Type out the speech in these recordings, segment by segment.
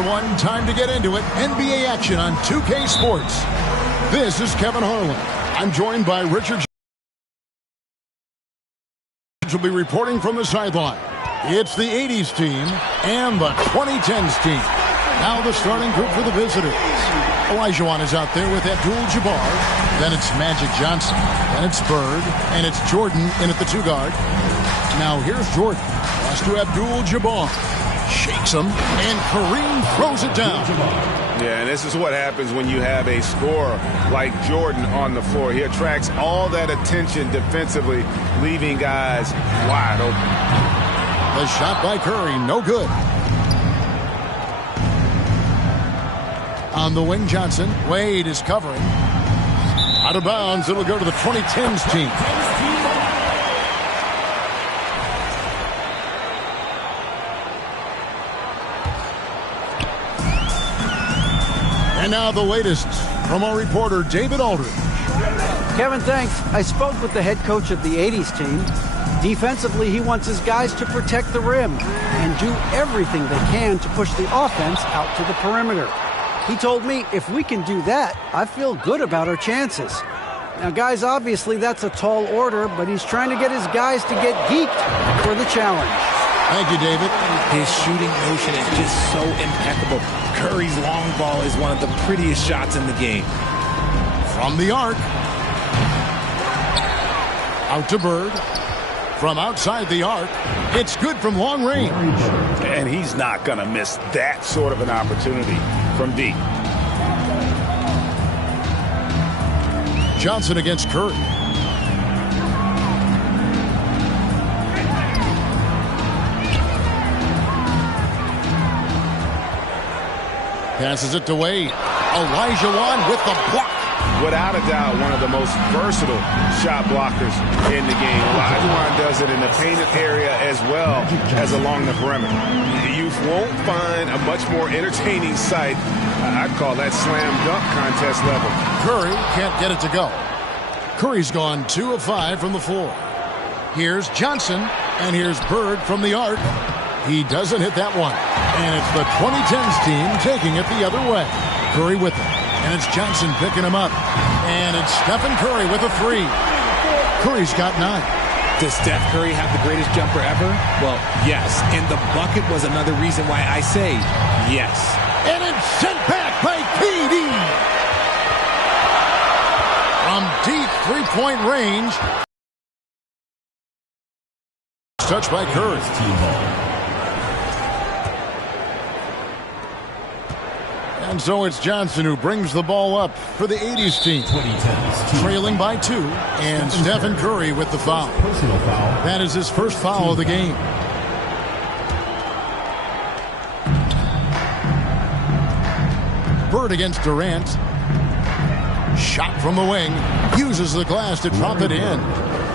everyone. Time to get into it. NBA action on 2K Sports. This is Kevin Harlan. I'm joined by Richard. Will be reporting from the sideline. It's the 80s team and the 2010s team. Now the starting group for the visitors. Olajuwon is out there with Abdul-Jabbar. Then it's Magic Johnson. Then it's Bird. And it's Jordan in at the 2-guard. Now here's Jordan. Pass to Abdul-Jabbar. Shakes him, and Kareem throws it down. Yeah, and this is what happens when you have a scorer like Jordan on the floor. He attracts all that attention defensively, leaving guys wide open. The shot by Curry, no good. On the wing, Johnson. Wade is covering. Out of bounds, it'll go to the 2010s team. And now the latest from our reporter, David Aldridge. Kevin, thanks. I spoke with the head coach of the 80s team. Defensively, he wants his guys to protect the rim and do everything they can to push the offense out to the perimeter. He told me if we can do that, I feel good about our chances. Now, guys, obviously that's a tall order, but he's trying to get his guys to get geeked for the challenge. Thank you, David. His shooting motion is just so impeccable. Curry's long ball is one of the prettiest shots in the game. From the arc. Out to Bird. From outside the arc. It's good from long range. And he's not going to miss that sort of an opportunity from deep. Johnson against Curry. Passes it to Wade. Olajuwon with the block. Without a doubt, one of the most versatile shot blockers in the game. Olajuwon does it in the painted area as well as along the perimeter. You won't find a much more entertaining sight. I'd call that slam dunk contest level. Curry can't get it to go. Curry's gone 2 of 5 from the floor. Here's Johnson, and here's Bird from the arc. He doesn't hit that one. And it's the 2010s team taking it the other way. Curry with it. And it's Johnson picking him up. And it's Stephen Curry with a 3. Curry's got 9. Does Steph Curry have the greatest jumper ever? Well, yes. And the bucket was another reason why I say yes. And it's sent back by KD. From deep three-point range. Touched by Curry. And so it's Johnson who brings the ball up for the 80s team. Trailing by 2. And Stephen Curry with the foul. That is his first foul of the game. Bird against Durant. Shot from the wing. Uses the glass to drop it in.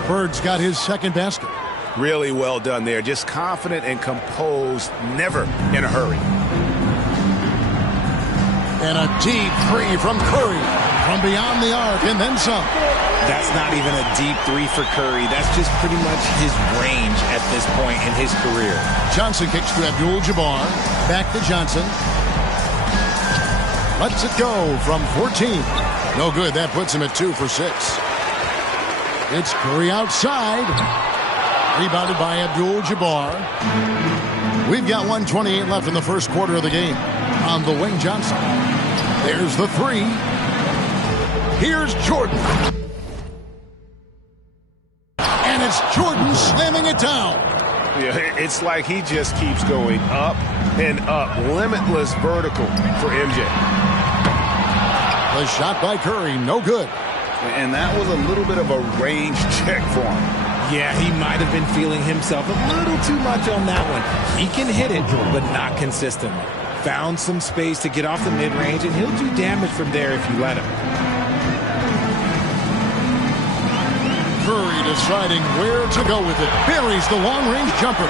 Bird's got his second basket. Really well done there. Just confident and composed. Never in a hurry. And a deep 3 from Curry. From beyond the arc and then some. That's not even a deep 3 for Curry. That's just pretty much his range at this point in his career. Johnson kicks to Abdul-Jabbar. Back to Johnson. Lets it go from 14. No good. That puts him at 2 for 6. It's Curry outside. Rebounded by Abdul-Jabbar. We've got 1:28 left in the first quarter of the game. On the wing, Johnson. There's the 3. Here's Jordan. And it's Jordan slamming it down. Yeah, it's like he just keeps going up and up. Limitless vertical for MJ. The shot by Curry, no good. And that was a little bit of a range check for him. Yeah, he might have been feeling himself a little too much on that one. He can hit it, but not consistently. Found some space to get off the mid-range, and he'll do damage from there if you let him. Curry deciding where to go with it. Buries the long-range jumper.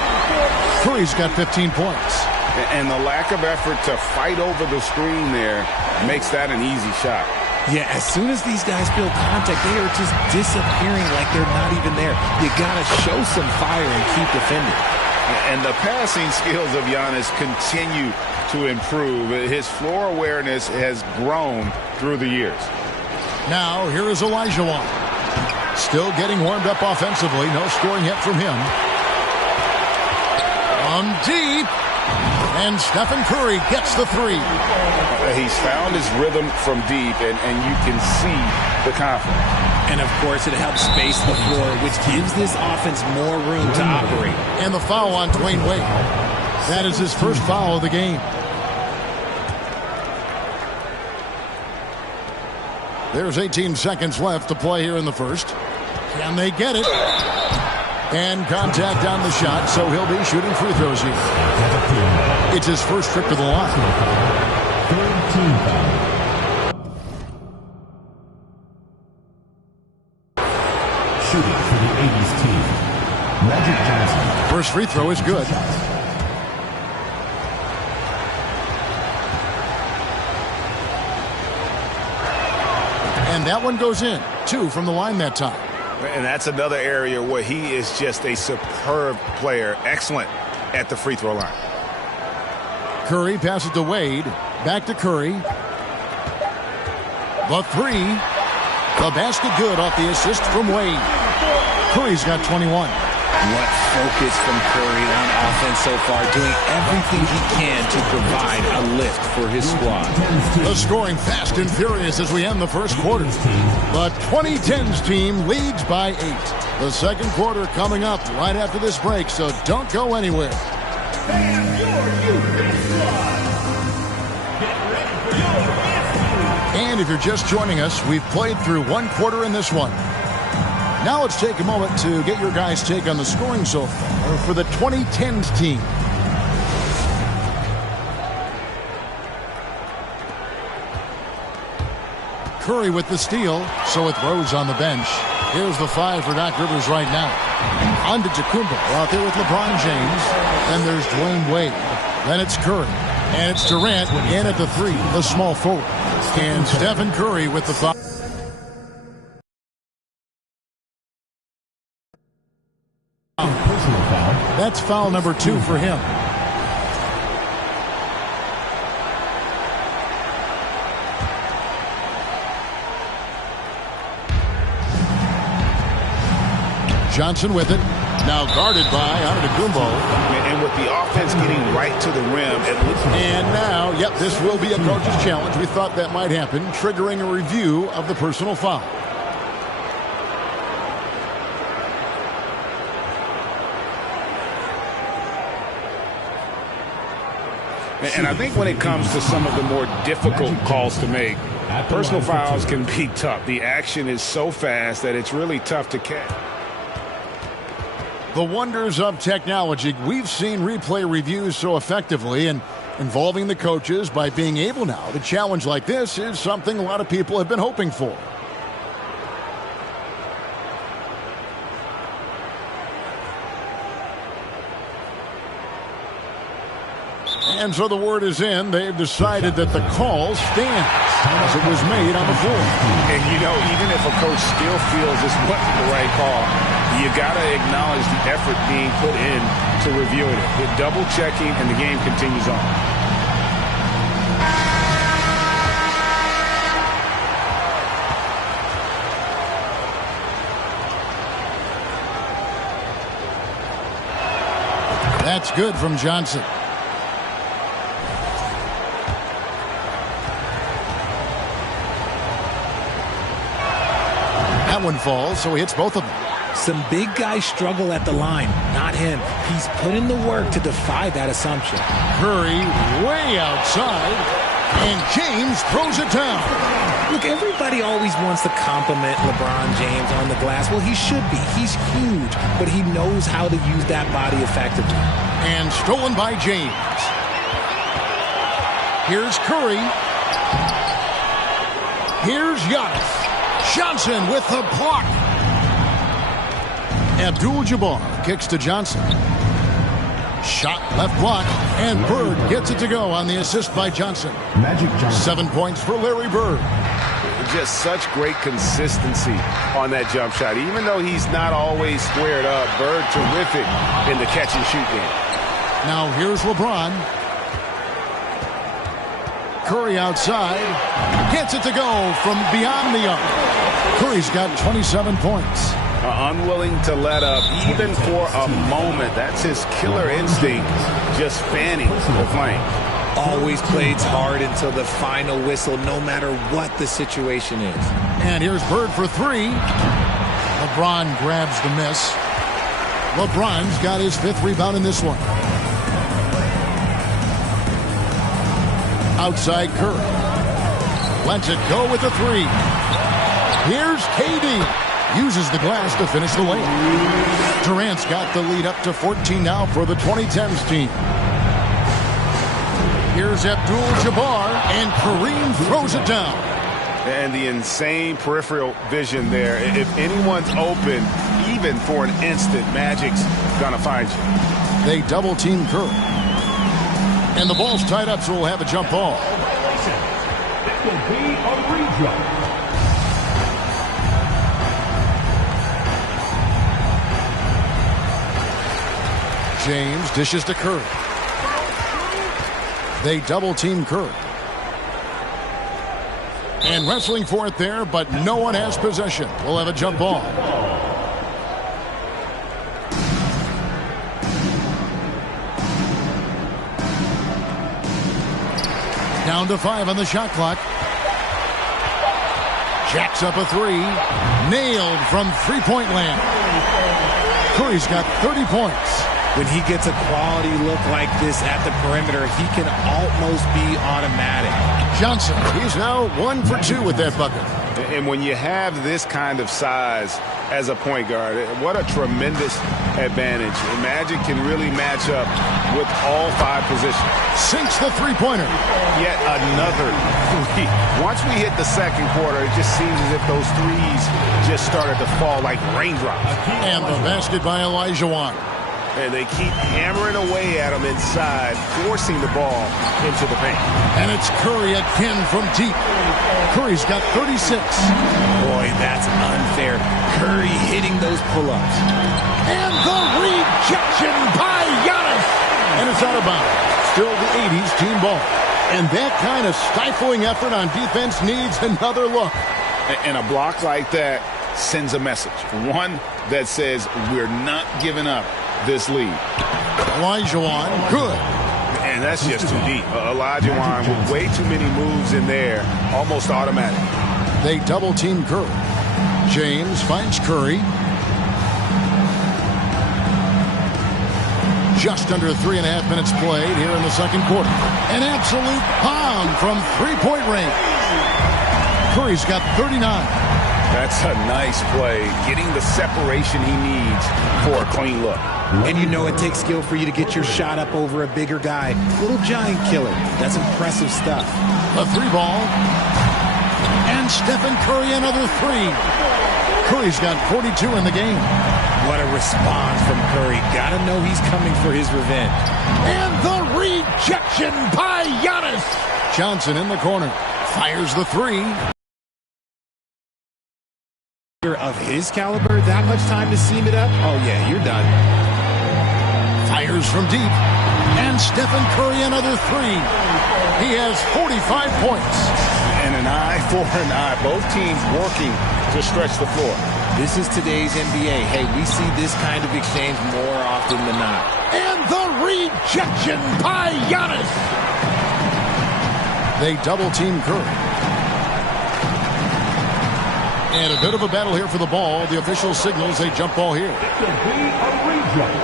Curry's got 15 points. And the lack of effort to fight over the screen there makes that an easy shot. Yeah, as soon as these guys feel contact, they are just disappearing like they're not even there. You got to show some fire and keep defending. And the passing skills of Giannis continue to improve. His floor awareness has grown through the years. Now, here is Olajuwon. Still getting warmed up offensively. No scoring yet from him. On deep. And Stephen Curry gets the three. He's found his rhythm from deep, and you can see the confidence. And, of course, it helps space the floor, which gives this offense more room to operate. And the foul on Dwayne Wade. That is his first foul of the game. There's 18 seconds left to play here in the first. Can they get it? And contact on the shot, so he'll be shooting free throws here. It's his first trip to the line. Third team foul. Shooting for the 80s team, Magic Johnson. First free throw is good. And that one goes in. 2 from the line that time. And that's another area where he is just a superb player. Excellent at the free throw line. Curry passes to Wade. Back to Curry. The three. The basket good off the assist from Wade. Curry's got 21. What focus from Curry on offense so far, doing everything he can to provide a lift for his squad. The scoring fast and furious as we end the first quarter. The 2010s team leads by 8. The second quarter coming up right after this break, so don't go anywhere. And if you're just joining us, we've played through one quarter in this one. Now let's take a moment to get your guys' take on the scoring so far for the 2010s team. Curry with the steal, so it throws on the bench. Here's the 5 for Doc Rivers right now. Antetokounmpo out there with LeBron James. Then there's Dwayne Wade. Then it's Curry. And it's Durant in at the 3, the small forward. And Stephen Curry with the 5. That's foul number 2 for him. Johnson with it. Now guarded by Antetokounmpo. And with the offense getting right to the rim. And now, yep, this will be a coach's challenge. We thought that might happen, triggering a review of the personal foul. And I think when it comes to some of the more difficult calls to make, personal fouls can be tough. The action is so fast that it's really tough to catch. The wonders of technology. We've seen replay reviews so effectively, and involving the coaches by being able now to challenge like this is something a lot of people have been hoping for. And so the word is in. They've decided that the call stands as it was made on the floor. And, you know, even if a coach still feels this wasn't the right call, you got to acknowledge the effort being put in to reviewing it. The double checking, and the game continues on. That's good from Johnson. That one falls, so he hits both of them. Some big guys struggle at the line, not him. He's put in the work to defy that assumption. Curry way outside, and James throws it down. Look, everybody always wants to compliment LeBron James on the glass. Well, he should be. He's huge, but he knows how to use that body effectively. And stolen by James. Here's Curry. Here's Giannis. Johnson with the block. Abdul-Jabbar kicks to Johnson. Shot left block, and Bird gets it to go on the assist by Johnson. Magic Johnson. 7 points for Larry Bird. just such great consistency on that jump shot. Even though he's not always squared up, Bird terrific in the catch and shoot game. Now here's LeBron. Curry outside. Gets it to go from beyond the arc. Curry's got 27 points. Unwilling to let up even for a moment. That's his killer instinct, just fanning the flame. Always plays hard until the final whistle, no matter what the situation is. And here's Bird for three. LeBron grabs the miss. LeBron's got his 5th rebound in this one. Outside Curry. Lets it go with the three. Here's KD. Uses the glass to finish the lane. Durant's got the lead up to 14 now for the 2010s team. Here's Abdul-Jabbar, and Kareem throws it down. And the insane peripheral vision there. If anyone's open, even for an instant, Magic's gonna find you. They double team Curry. And the ball's tied up, so we'll have a jump ball. It will be a re-jump. James dishes to Curry. They double team Curry. And wrestling for it there, but no one has possession. We'll have a jump ball. Down to 5 on the shot clock. Jacks up a three. Nailed from three-point land. Curry's got 30 points. When he gets a quality look like this at the perimeter, he can almost be automatic. Johnson, he's now 1 for 2 with that bucket. And when you have this kind of size as a point guard, what a tremendous advantage. Magic can really match up with all 5 positions. Sinks the three-pointer. Yet another three. Once we hit the second quarter, it just seems as if those threes just started to fall like raindrops. And the basket by Elijah Wan. And they keep hammering away at him inside, forcing the ball into the paint. And it's Curry again from deep. Curry's got 36. Boy, that's unfair. Curry hitting those pull-ups. And the rejection by Giannis. And it's out of bounds. Still the 80s team ball. And that kind of stifling effort on defense needs another look. And a block like that sends a message. One that says we're not giving up this lead. Elijah Wan, good. And that's just too deep. Elijah Wan with way too many moves in there, almost automatic. They double team Curry. James finds Curry. Just under 3.5 minutes played here in the second quarter. An absolute bomb from three-point range. Curry's got 39. That's a nice play, getting the separation he needs for a clean look. And you know it takes skill for you to get your shot up over a bigger guy. Little giant killer. That's impressive stuff. A three ball. And Stephen Curry another three. Curry's got 42 in the game. What a response from Curry. Gotta know he's coming for his revenge. And the rejection by Giannis. Johnson in the corner. Fires the three. Of his caliber, that much time to seam it up? Oh, yeah, you're done. Fires from deep. And Stephen Curry another three. He has 45 points. And an eye for an eye. Both teams working to stretch the floor. This is today's NBA. Hey, we see this kind of exchange more often than not. And the rejection by Giannis. They double team Curry. And a bit of a battle here for the ball. The official signals a jump ball here. It will be a re-jump.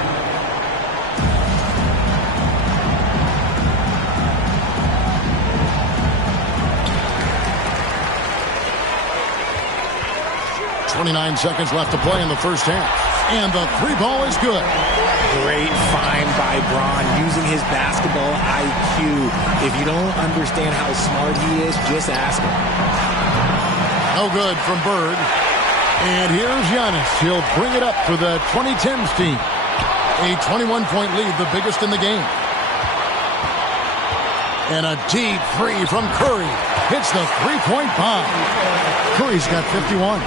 .29 seconds left to play in the first half. And the three ball is good. Great find by Bron, using his basketball IQ. If you don't understand how smart he is, just ask him. No good from Bird. And here's Giannis. He'll bring it up for the 2010s team. A 21-point lead, the biggest in the game. And a deep three from Curry. Hits the three-point bomb. Curry's got 51.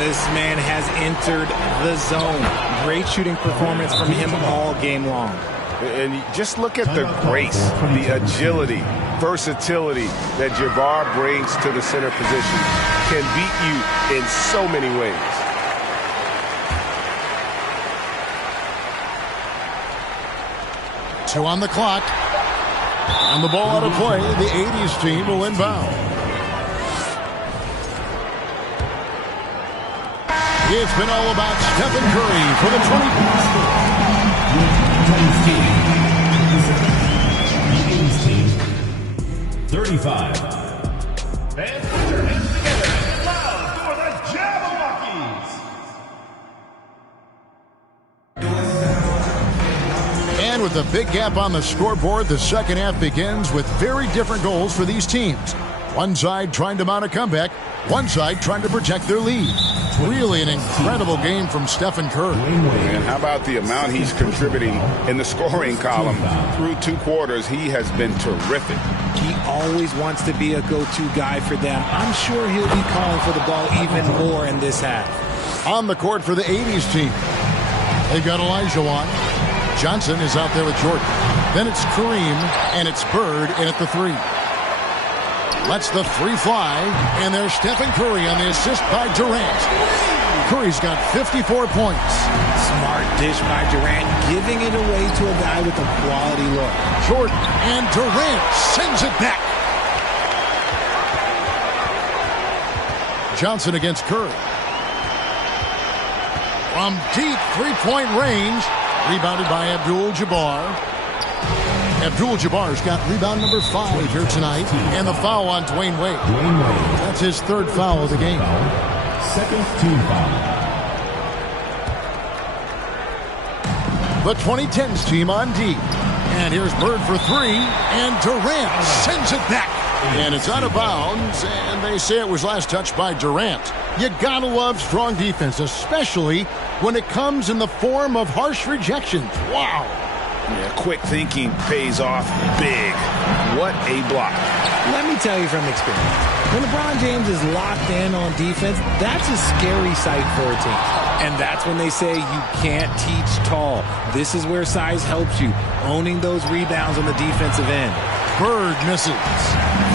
This man has entered the zone. Great shooting performance from him all game long. And just look at the grace, the agility, versatility that Jabbar brings to the center position. Can beat you in so many ways. Two on the clock. And the ball out of play. The 80s team will inbound. It's been all about Stephen Curry for the 35. And put your hands together and loud for the Jabbawockeez. And with a big gap on the scoreboard, the second half begins with very different goals for these teams. One side trying to mount a comeback, one side trying to protect their lead. Really an incredible game from Stephen Curry. And how about the amount he's contributing in the scoring column? Through 2 quarters, he has been terrific. He always wants to be a go-to guy for them. I'm sure he'll be calling for the ball even more in this half. On the court for the 80s team, they've got Olajuwon. Johnson is out there with Jordan. Then it's Kareem, and it's Bird in at the 3. Lets the 3 fly, and there's Stephen Curry on the assist by Durant. Curry's got 54 points. Smart dish by Durant, giving it away to a guy with a quality look. Jordan and Durant sends it back. Johnson against Curry. From deep three-point range, rebounded by Abdul-Jabbar. Abdul-Jabbar's got rebound number 5 here tonight, and the foul on Dwayne Wade. That's his 3rd foul of the game. Second team foul. The 2010s team on D. And here's Bird for 3, and Durant sends it back. And it's out of bounds, and they say it was last touched by Durant. You gotta love strong defense, especially when it comes in the form of harsh rejections. Wow. Yeah, quick thinking pays off big. What a block. Let me tell you from experience, when LeBron James is locked in on defense, that's a scary sight for a team. And that's when they say you can't teach tall. This is where size helps you, owning those rebounds on the defensive end. Bird misses.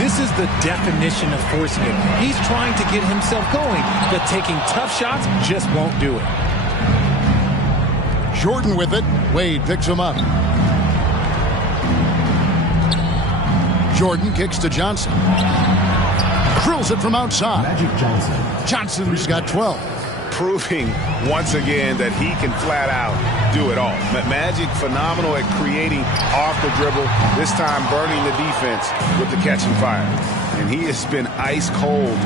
This is the definition of forcing it. He's trying to get himself going, but taking tough shots just won't do it. Jordan with it. Wade picks him up. Jordan kicks to Johnson. Drills it from outside. Magic Johnson. Johnson's got 12. Proving once again that he can flat out do it all. Magic phenomenal at creating off the dribble, this time burning the defense with the catch and fire. And he has been ice cold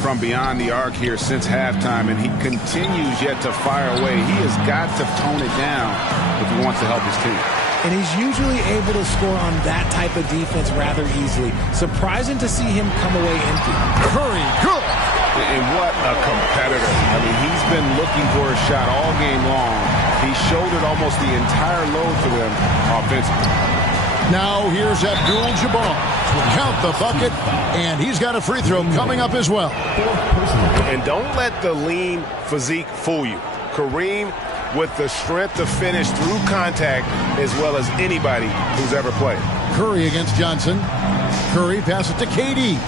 from beyond the arc here since halftime, and he continues yet to fire away. He has got to tone it down if he wants to help his team. And he's usually able to score on that type of defense rather easily. Surprising to see him come away empty. Curry, good. And what a competitor. I mean, he's been looking for a shot all game long. He shouldered almost the entire load for them offensively. Now here's Abdul-Jabbar. Count the bucket, and he's got a free throw coming up as well. And don't let the lean physique fool you. Kareem with the strength to finish through contact as well as anybody who's ever played. Curry against Johnson. Curry passes to KD.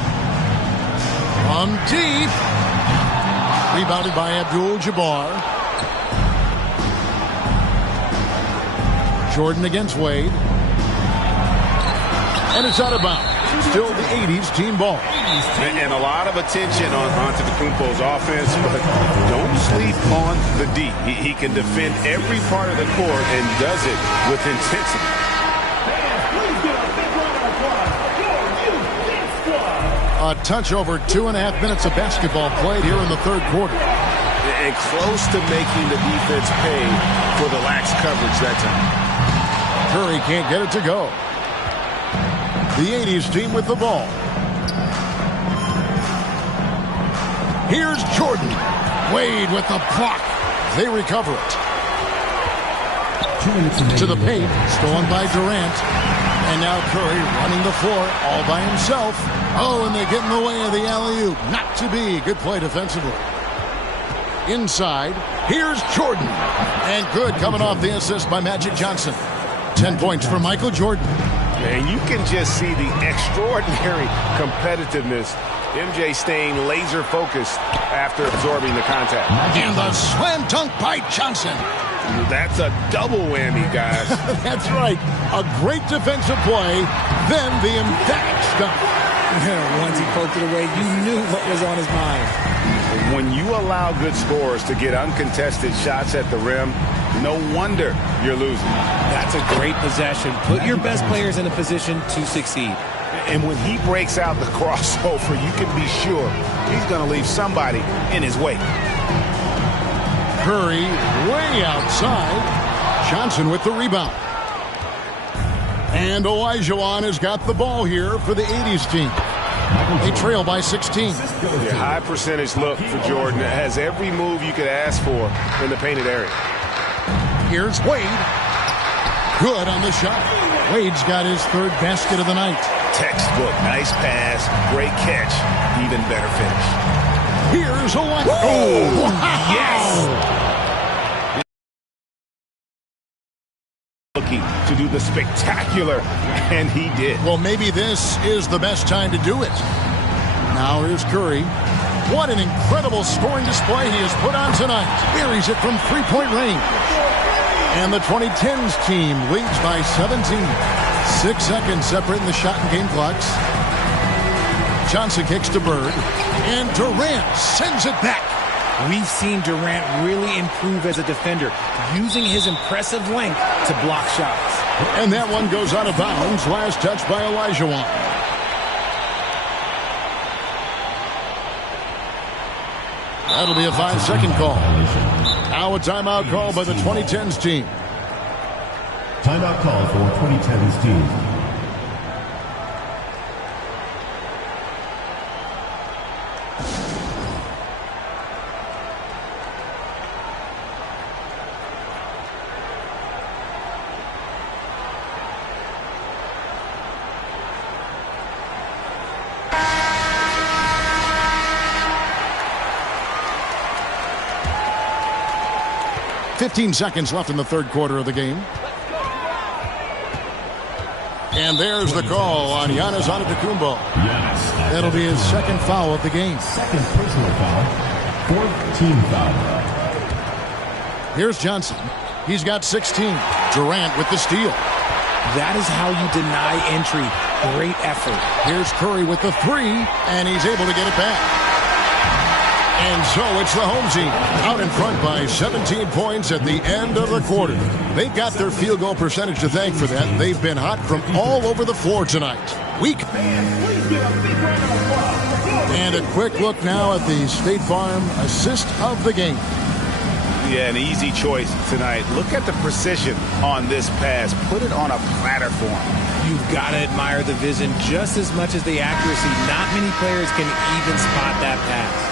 From deep. Rebounded by Abdul-Jabbar. Jordan against Wade. And it's out of bounds. Still the 80s team ball. And a lot of attention on Antetokounmpo's offense, but don't sleep on the D. He can defend every part of the court and does it with intensity. A touch over 2.5 minutes of basketball played here in the 3rd quarter. And close to making the defense pay for the lax coverage that time. Curry can't get it to go. The 80s team with the ball. Here's Jordan. Wade with the block. They recover it. To the paint. Stolen by Durant. And now Curry running the floor all by himself. Oh, and they get in the way of the alley-oop. Not to be. Good play defensively. Inside, here's Jordan. And good coming off the assist by Magic Johnson. 10 points for Michael Jordan. And you can just see the extraordinary competitiveness. MJ staying laser focused after absorbing the contact. And the slam dunk by Johnson. That's a double whammy, guys. That's right. A great defensive play, then the emphatic stuff. Once he poked it away, you knew what was on his mind. When you allow good scorers to get uncontested shots at the rim, no wonder you're losing. That's a great possession. Put your best players in a position to succeed. And when he breaks out the crossover, you can be sure he's going to leave somebody in his wake. Curry way outside. Johnson with the rebound. And Olajuwon has got the ball here for the 80s team. They trail by 16. A high percentage look for Jordan. It has every move you could ask for in the painted area. Here's Wade. Good on the shot. Wade's got his third basket of the night. Textbook. Nice pass. Great catch. Even better finish. Here's Olajuwon. Oh, wow. yes. Looking to do the spectacular, and he did. Well, maybe this is the best time to do it. Now here's Curry. What an incredible scoring display he has put on tonight. Buries it from three-point range. And the 2010s team leads by 17. 6 seconds separating the shot and game clocks. Johnson kicks to Bird. And Durant sends it back. We've seen Durant really improve as a defender, using his impressive length to block shots. And that one goes out of bounds. Last touch by Olajuwon. That'll be a 5-second call. Now a timeout call by the 2010s team. Timeout call for 2010's team. Fifteen seconds left in the third quarter of the game. And there's the call on Giannis Antetokounmpo. That'll be his second foul of the game. Second personal foul. Fourth team foul. Here's Johnson. He's got 16. Durant with the steal. That is how you deny entry. Great effort. Here's Curry with the three, and he's able to get it back. And so it's the home team out in front by 17 points at the end of the quarter. They've got their field goal percentage to thank for that. They've been hot from all over the floor tonight. And a quick look now at the State Farm assist of the game. Yeah, an easy choice tonight. Look at the precision on this pass. Put it on a platter form. You've got to admire the vision just as much as the accuracy. Not many players can even spot that pass.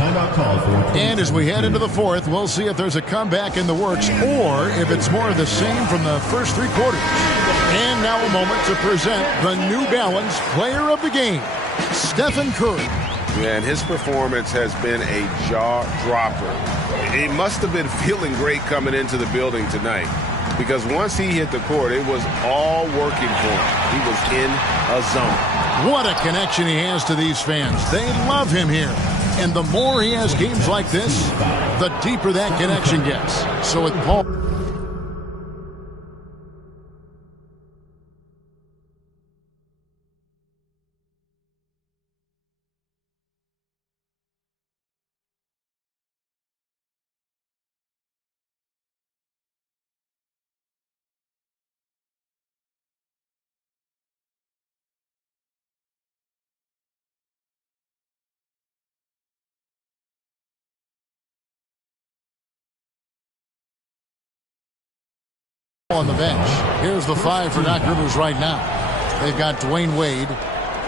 Timeout call for. And as we head into the fourth, we'll see if there's a comeback in the works or if it's more of the same from the first three quarters. And now a moment to present the New Balance Player of the Game, Stephen Curry. Yeah, and his performance has been a jaw-dropper. He must have been feeling great coming into the building tonight because once he hit the court, it was all working for him. He was in a zone. What a connection he has to these fans. They love him here. And the more he has games like this, the deeper that connection gets. So with Paul... on the bench. Here's the five for Doc Rivers right now. They've got Dwayne Wade.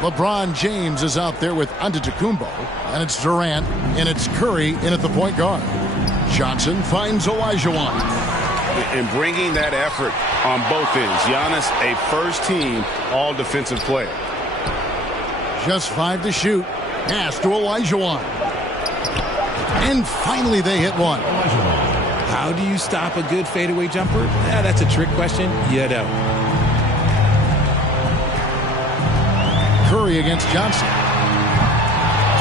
LeBron James is out there with Antetokounmpo. And it's Durant. And it's Curry in at the point guard. Johnson finds Olajuwon. And bringing that effort on both ends. Giannis, a first-team all-defensive player. Just 5 to shoot. Pass to Olajuwon. And finally they hit one. How do you stop a good fadeaway jumper? Yeah, that's a trick question. You don't. Curry against Johnson.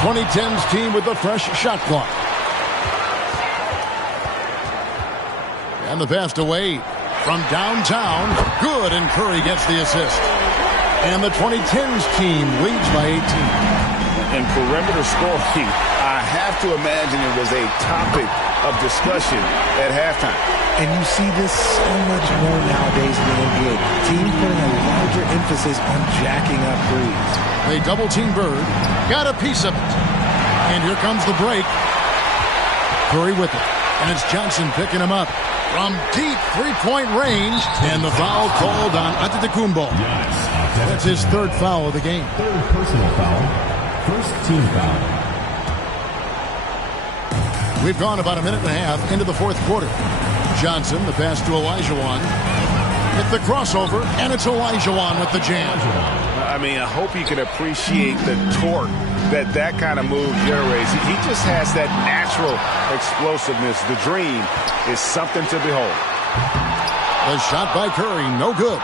2010's team with the fresh shot clock. And the pass to Wade from downtown. Good, and Curry gets the assist. And the 2010's team leads by 18. And perimeter scoring, I have to imagine it was a topic of discussion at halftime. And you see this so much more nowadays in the NBA. Teams putting a larger emphasis on jacking up threes. They double-team Bird. Got a piece of it. And here comes the break. Curry with it. And it's Johnson picking him up from deep three-point range. And the foul called on Antetokounmpo. That's his third foul of the game. Third personal foul. First team foul. We've gone about a minute and a half into the fourth quarter. Johnson, the pass to Olajuwon. Hit the crossover, and it's Olajuwon with the jam. I mean, I hope you can appreciate the torque that kind of move generates. He just has that natural explosiveness. The dream is something to behold. The shot by Curry, no good.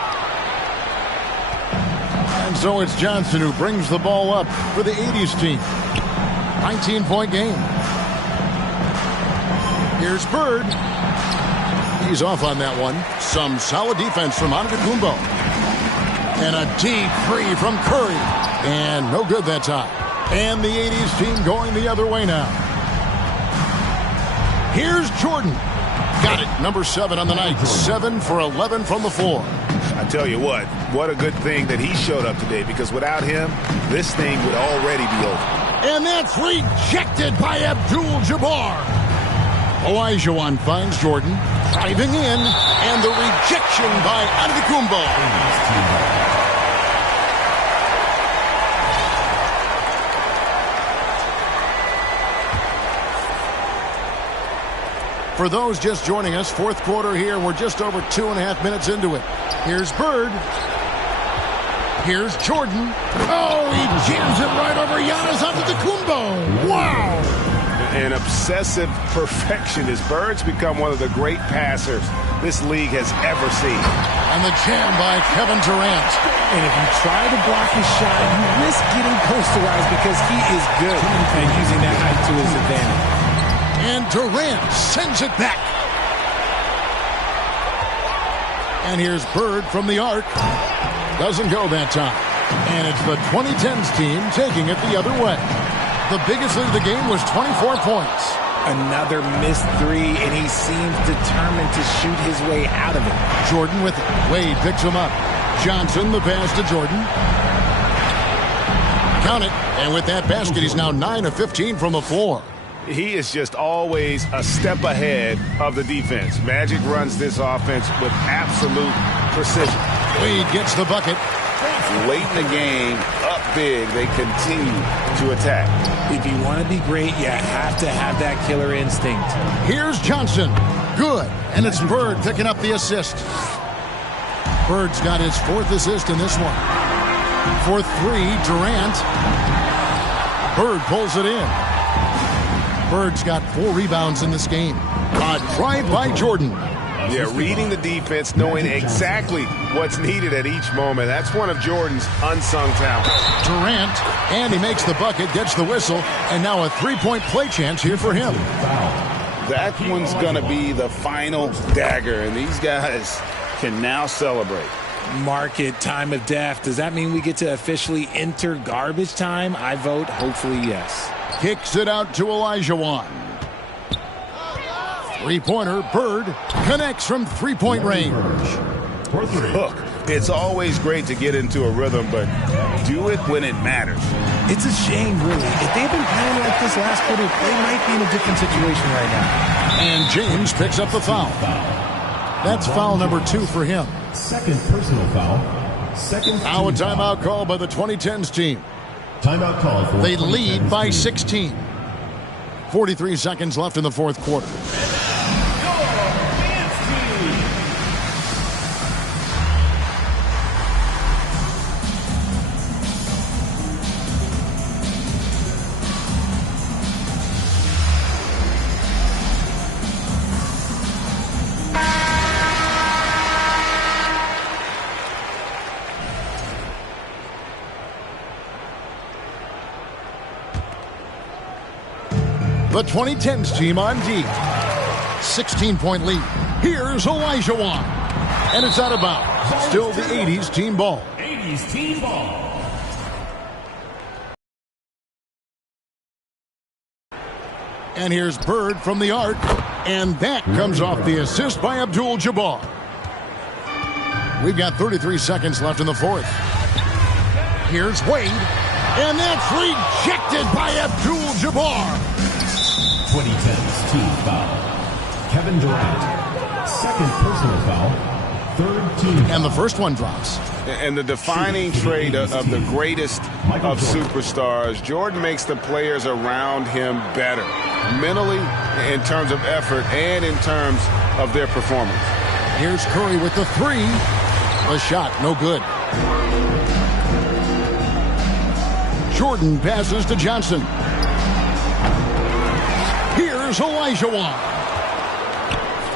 And so it's Johnson who brings the ball up for the 80s team. 19-point game. Here's Bird. He's off on that one. Some solid defense from Antetokounmpo. And a deep three from Curry. And no good that time. And the 80s team going the other way now. Here's Jordan. Got it. Number 7 on the night. 7 for 11 from the floor. I tell you what a good thing that he showed up today, because without him, this thing would already be over. And that's rejected by Abdul-Jabbar. Olajuwon finds Jordan, driving in, and the rejection by Antetokounmpo. For those just joining us, fourth quarter here. We're just over 2.5 minutes into it. Here's Bird. Here's Jordan. Oh, he jams it right over Giannis Antetokounmpo. Wow. An obsessive perfectionist. Bird's become one of the great passers this league has ever seen. And the jam by Kevin Durant. And if you try to block his shot, you risk getting posterized because he is good and using that height to his advantage. And Durant sends it back. And here's Bird from the arc. Doesn't go that time. And it's the 2010s team taking it the other way. The biggest lead of the game was 24 points. Another missed three, and he seems determined to shoot his way out of it. Jordan with it. Wade picks him up. Johnson, the pass to Jordan. Count it. And with that basket, he's now 9 of 15 from the floor. He is just always a step ahead of the defense. Magic runs this offense with absolute precision. Wade gets the bucket. Late in the game, up big, they continue to attack. If you want to be great, you have to have that killer instinct. Here's Johnson. Good. And it's Bird picking up the assist. Bird's got his 4th assist in this one. For 3, Durant. Bird pulls it in. Bird's got 4 rebounds in this game. A drive by Jordan. Yeah, reading the defense, knowing exactly what's needed at each moment. That's one of Jordan's unsung talents. Durant, and he makes the bucket, gets the whistle, and now a 3-point play chance here for him. That one's going to be the final dagger, and these guys can now celebrate. Market time of death. Does that mean we get to officially enter garbage time? I vote hopefully yes. Kicks it out to Olajuwon. Three-pointer, Bird connects from three-point range. Look, it's always great to get into a rhythm, but do it when it matters. It's a shame, really. If they've been playing like this last quarter, they might be in a different situation right now. And James picks up the foul. That's foul number 2 for him. Second personal foul. Second. Now a timeout call by the 2010s team. Timeout call for they lead by 16. 43 seconds left in the fourth quarter. The 2010s team on D. 16-point lead. Here's Olajuwon. And it's out of bounds. Still the 80s team ball. 80s team ball. And here's Bird from the arc. And that comes off the assist by Abdul-Jabbar. We've got 33 seconds left in the fourth. Here's Wade. And that's rejected by Abdul-Jabbar. 2010's team foul. Kevin Durant. Second personal foul. Third team foul. And the first one drops. And the defining trait of the greatest of superstars, Jordan makes the players around him better, mentally, in terms of effort, and in terms of their performance. Here's Curry with the three. The shot, no good. Jordan passes to Johnson. Here's Olajuwon.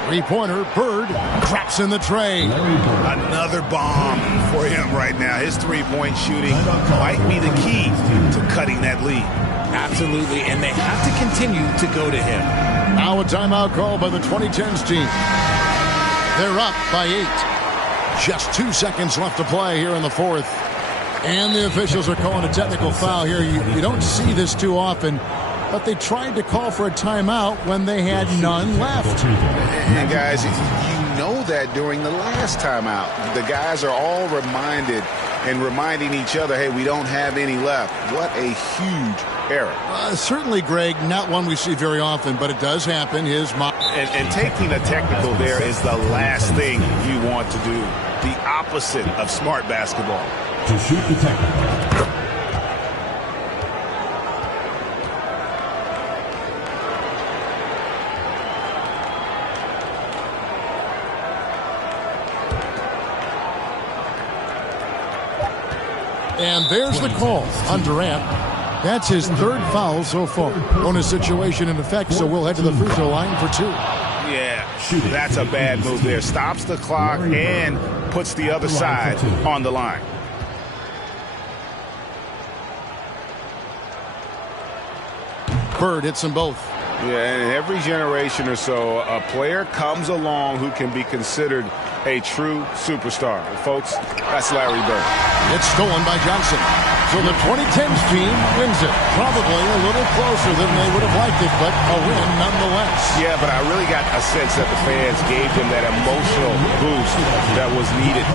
Three-pointer, Bird traps in the tray. Another bomb for him right now. His three-point shooting might be the key to cutting that lead. Absolutely, and they have to continue to go to him. Now a timeout call by the 2010s team. They're up by 8. Just 2 seconds left to play here in the fourth. And the officials are calling a technical foul here. You don't see this too often, but they tried to call for a timeout when they had none left. And guys, you know that during the last timeout, the guys are all reminded and reminding each other, hey, we don't have any left. What a huge error. Certainly, Greg, not one we see very often, but it does happen. And taking a technical there is the last thing you want to do. The opposite of smart basketball. To shoot the technical. And there's the call on Durant. That's his third foul so far. Bonus situation in effect, so we'll head to the free throw line for 2. Yeah, that's a bad move there. Stops the clock and puts the other side on the line. Bird hits them both. Yeah, and every generation or so, a player comes along who can be considered a true superstar. And folks, that's Larry Bird. It's stolen by Johnson. So the 2010s team wins it. Probably a little closer than they would have liked it, but a win nonetheless. Yeah, but I really got a sense that the fans gave them that emotional boost that was needed.